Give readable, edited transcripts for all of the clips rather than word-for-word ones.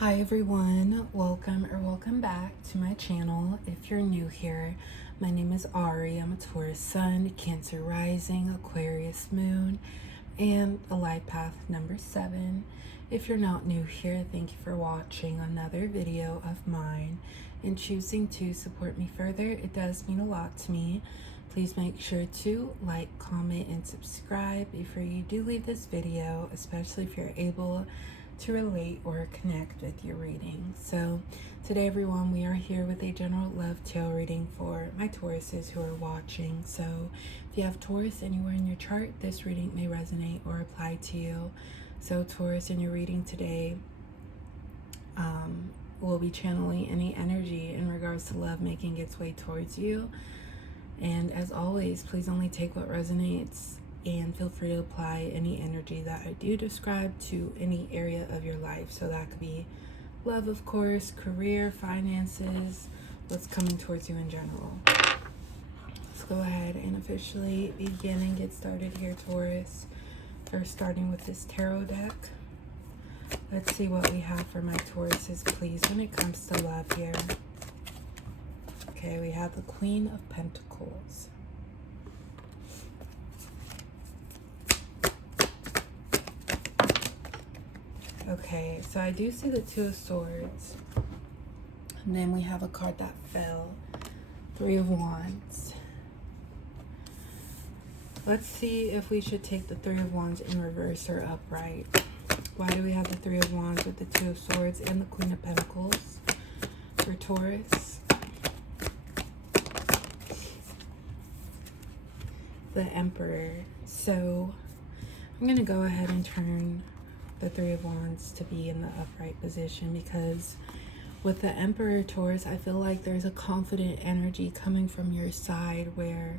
Hi everyone, welcome back to my channel. If you're new here, my name is Ari. I'm a Taurus sun, Cancer rising, Aquarius moon, and a life path number 7. If you're not new here, thank you for watching another video of mine and choosing to support me further. It does mean a lot to me. Please make sure to like, comment, and subscribe before you do leave this video, especially if you're able to relate or connect with your reading. So today everyone, we are here with a general love tarot reading for my Tauruses who are watching. So if you have Taurus anywhere in your chart, this reading may resonate or apply to you. So Taurus, in your reading today, we'll be channeling any energy in regards to love making its way towards you. And as always, please only take what resonates and feel free to apply any energy that I do describe to any area of your life. So that could be love, of course, career, finances, what's coming towards you in general. Let's go ahead and officially begin and get started here, Taurus. First, starting with this tarot deck. Let's see what we have for my Tauruses, please, when it comes to love here. Okay, we have the Queen of Pentacles. Okay, so I do see the Two of Swords. And then we have a card that fell. Three of Wands. Let's see if we should take the Three of Wands in reverse or upright. Why do we have the Three of Wands with the Two of Swords and the Queen of Pentacles for Taurus? The Emperor. So I'm going to go ahead and turn the Three of Wands to be in the upright position, because with the Emperor, Taurus, I feel like there's a confident energy coming from your side where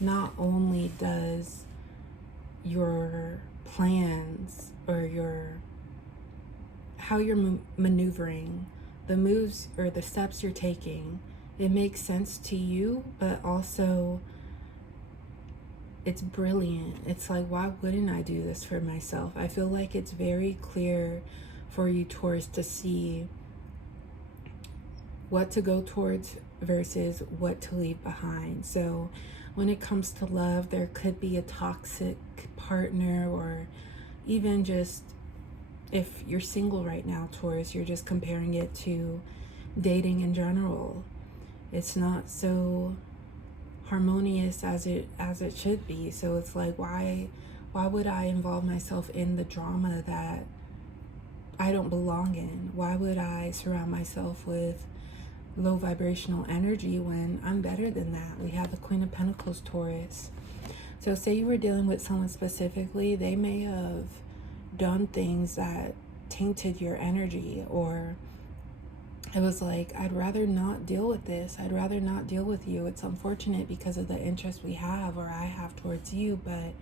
not only does your plans or how you're maneuvering, the moves or the steps you're taking, it makes sense to you, but also it's brilliant. It's like, why wouldn't I do this for myself? I feel like it's very clear for you, Taurus, to see what to go towards versus what to leave behind. So when it comes to love, there could be a toxic partner, or even just if you're single right now, Taurus, you're just comparing it to dating in general. It's not so harmonious as it should be. So it's like, why would I involve myself in the drama that I don't belong in? Why would I surround myself with low vibrational energy when I'm better than that? We have the Queen of Pentacles, Taurus. So say you were dealing with someone specifically, they may have done things that tainted your energy, or it was like, I'd rather not deal with this. I'd rather not deal with you. It's unfortunate because of the interest we have, or I have towards you, but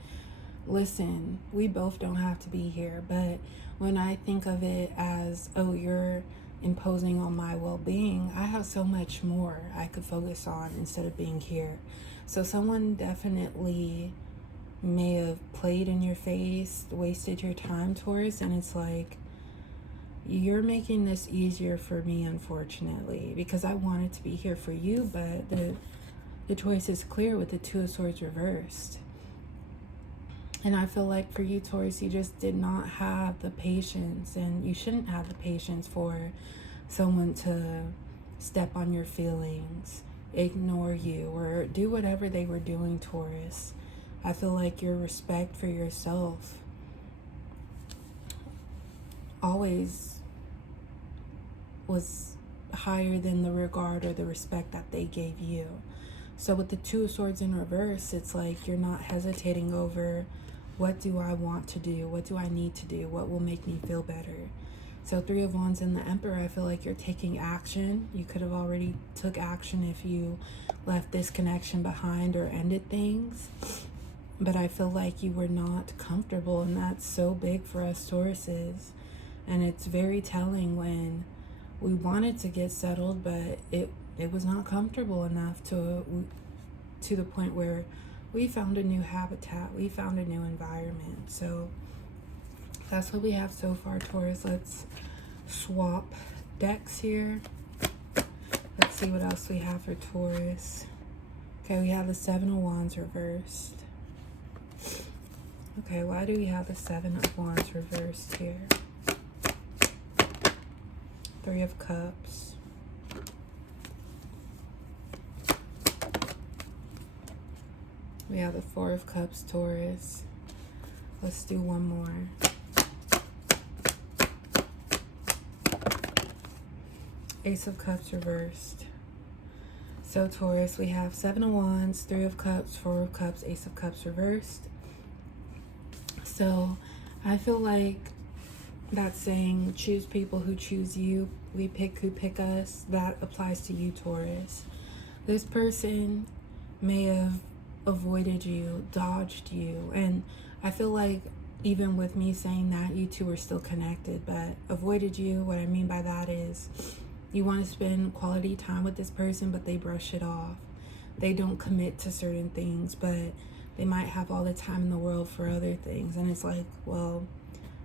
listen, we both don't have to be here. But when I think of it as, oh, you're imposing on my well-being, I have so much more I could focus on instead of being here. So someone definitely may have played in your face, wasted your time, Taurus, and it's like, you're making this easier for me, unfortunately, because I wanted to be here for you, but the choice is clear with the Two of Swords reversed. And I feel like for you, Taurus, you just did not have the patience, and you shouldn't have the patience for someone to step on your feelings, ignore you, or do whatever they were doing, Taurus. I feel like your respect for yourself always was higher than the regard or the respect that they gave you. So with the Two of Swords in reverse, it's like you're not hesitating over, what do I want to do? What do I need to do? What will make me feel better? So Three of Wands and the Emperor, I feel like you're taking action. You could have already took action if you left this connection behind or ended things. But I feel like you were not comfortable, and that's so big for us Tauruses. And it's very telling when we wanted to get settled, but it was not comfortable enough to the point where we found a new habitat, we found a new environment. So that's what we have so far, Taurus. Let's swap decks here. Let's see what else we have for Taurus. Okay, we have the Seven of Wands reversed. Okay, why do we have the Seven of Wands reversed here? Three of Cups. We have the Four of Cups, Taurus. Let's do one more. Ace of Cups reversed. So Taurus, we have Seven of Wands, Three of Cups, Four of Cups, Ace of Cups reversed. So I feel like that saying, choose people who choose you, we pick who pick us, that applies to you, Taurus. This person may have avoided you, dodged you, and I feel like even with me saying that, you two are still connected, but avoided you, what I mean by that is you want to spend quality time with this person, but they brush it off. They don't commit to certain things, but they might have all the time in the world for other things. And it's like, well,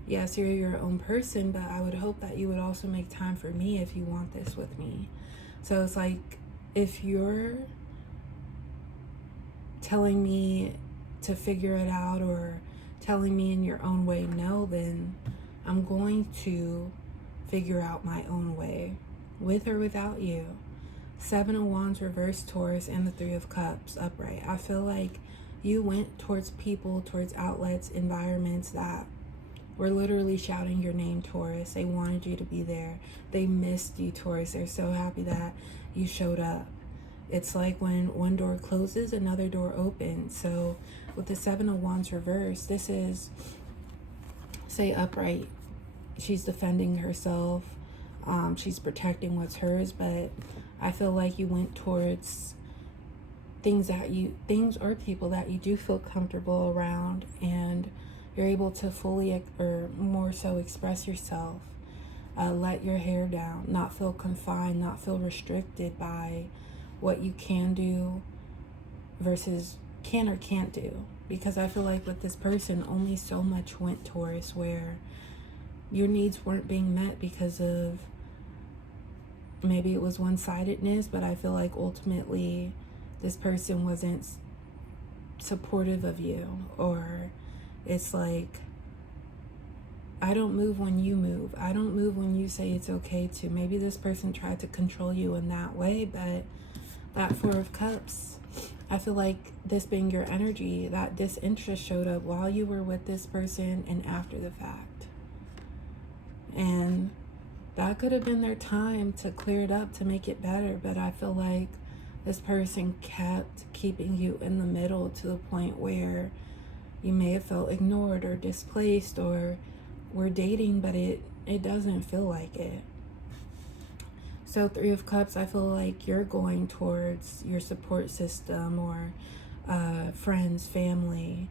yes, you're your own person, but I would hope that you would also make time for me if you want this with me. So it's like, if you're telling me to figure it out or telling me in your own way no, then I'm going to figure out my own way, with or without you. Seven of Wands reversed, Taurus, and the Three of Cups upright. I feel like you went towards people, towards outlets, environments that were literally shouting your name, Taurus. They wanted you to be there. They missed you, Taurus. They're so happy that you showed up. It's like when one door closes, another door opens. So with the Seven of Wands reversed, this is, say, upright. She's defending herself. She's protecting what's hers, but I feel like you went towards things or people that you do feel comfortable around, and you're able to fully, or more so, express yourself. Let your hair down, not feel confined, not feel restricted by what you can do versus can or can't do. Because I feel like with this person, only so much went, Taurus, where your needs weren't being met because of, maybe it was one-sidedness, but I feel like ultimately this person wasn't supportive of you, or it's like, I don't move when you move. I don't move when you say it's okay to. Maybe this person tried to control you in that way, but that Four of Cups, I feel like this being your energy, that disinterest showed up while you were with this person and after the fact. And that could have been their time to clear it up, to make it better, but I feel like this person kept keeping you in the middle to the point where you may have felt ignored or displaced, or we're dating, but it doesn't feel like it. So Three of Cups, I feel like you're going towards your support system, or friends, family,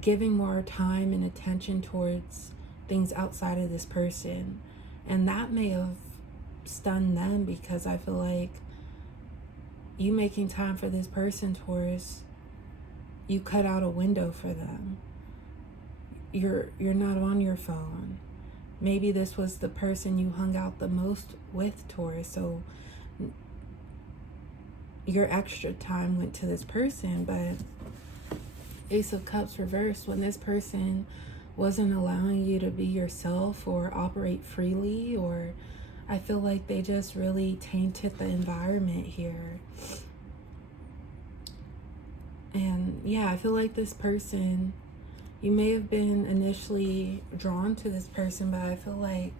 giving more time and attention towards things outside of this person. And that may have stunned them, because I feel like you making time for this person, Taurus, you cut out a window for them. You're not on your phone. Maybe this was the person you hung out the most with, Taurus, so your extra time went to this person. But Ace of Cups reversed, when this person wasn't allowing you to be yourself or operate freely, or I feel like they just really tainted the environment here. And yeah, I feel like this person, you may have been initially drawn to this person, but I feel like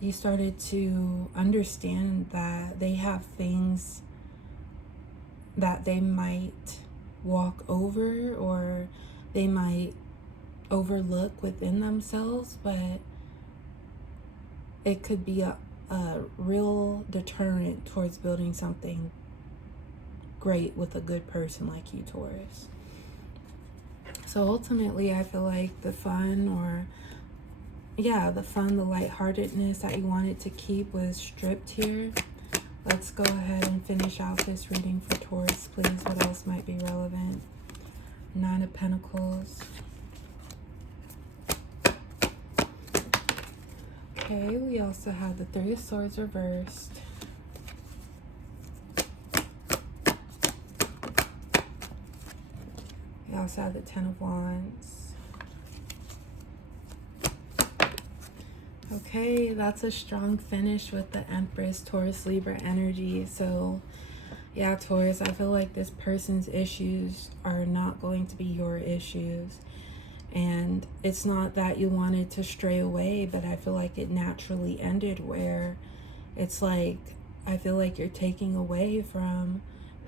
you started to understand that they have things that they might walk over, or they might overlook within themselves, but it could be a real deterrent towards building something great with a good person like you, Taurus. So ultimately, I feel like the fun, the lightheartedness that you wanted to keep was stripped here. Let's go ahead and finish out this reading for Taurus, please. What else might be relevant? Nine of Pentacles. Okay, we also have the Three of Swords reversed. We also have the Ten of Wands. Okay, that's a strong finish with the Empress, Taurus, Libra energy. So yeah, Taurus, I feel like this person's issues are not going to be your issues. And it's not that you wanted to stray away, but I feel like it naturally ended where it's like, I feel like you're taking away from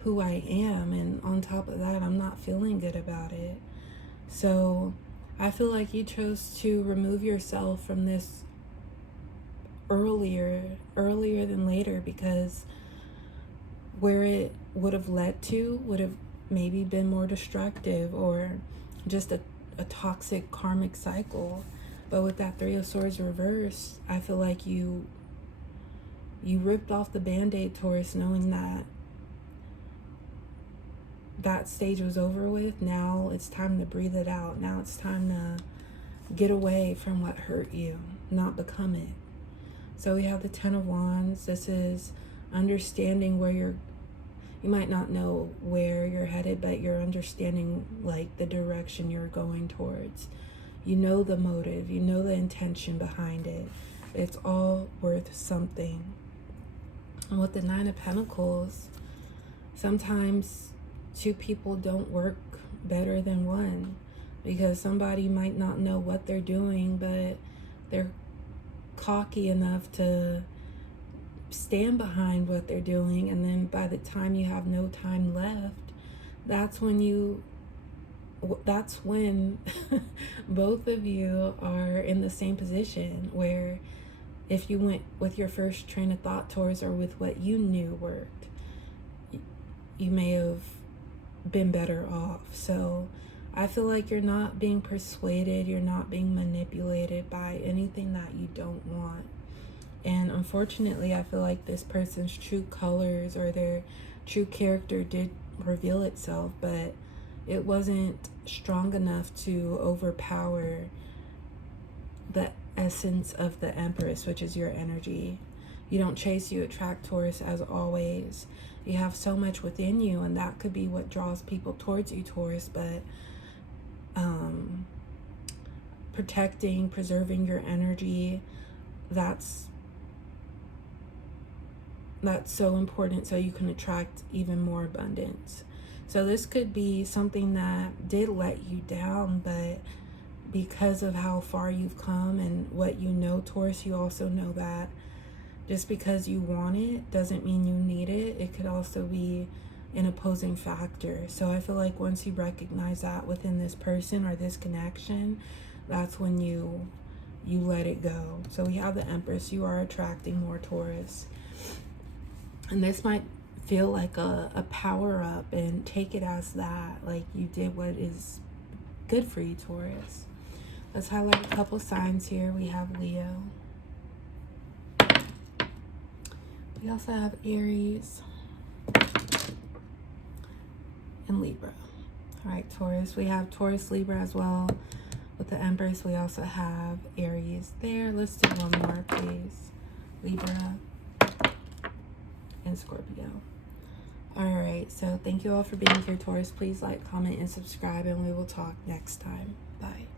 who I am. And on top of that, I'm not feeling good about it. So I feel like you chose to remove yourself from this earlier than later, because where it would have led to would have maybe been more destructive or just a toxic karmic cycle. But with that Three of Swords reverse, I feel like you ripped off the band-aid, Taurus, knowing that that stage was over with. Now it's time to breathe it out. Now it's time to get away from what hurt you, not become it. So we have the Ten of Wands. This is understanding where you might not know where you're headed, but you're understanding like the direction you're going towards. You know the motive, you know the intention behind it. It's all worth something. And with the Nine of Pentacles, sometimes two people don't work better than one, because somebody might not know what they're doing, but they're cocky enough to stand behind what they're doing, and then by the time you have no time left, that's when both of you are in the same position, where if you went with your first train of thought, Taurus, or with what you knew worked, you may have been better off. So I feel like you're not being persuaded, you're not being manipulated by anything that you don't want. And unfortunately, I feel like this person's true colors or their true character did reveal itself, but it wasn't strong enough to overpower the essence of the Empress, which is your energy. You don't chase, you attract, Taurus, as always. You have so much within you, and that could be what draws people towards you, Taurus, but protecting, preserving your energy, that's so important, so you can attract even more abundance. So this could be something that did let you down, but because of how far you've come and what you know, Taurus, you also know that just because you want it doesn't mean you need it. It could also be an opposing factor. So I feel like once you recognize that within this person or this connection, that's when you let it go. So we have the Empress. You are attracting more, Taurus. And this might feel like a power up, and take it as that, like you did what is good for you, Taurus. Let's highlight a couple signs here. We have Leo. We also have Aries and Libra. All right, Taurus. We have Taurus, Libra as well. With the Empress, we also have Aries there. Let's do one more, please. Libra and Scorpio. All right, so thank you all for being here, Taurus. Please like, comment, and subscribe, and we will talk next time. Bye.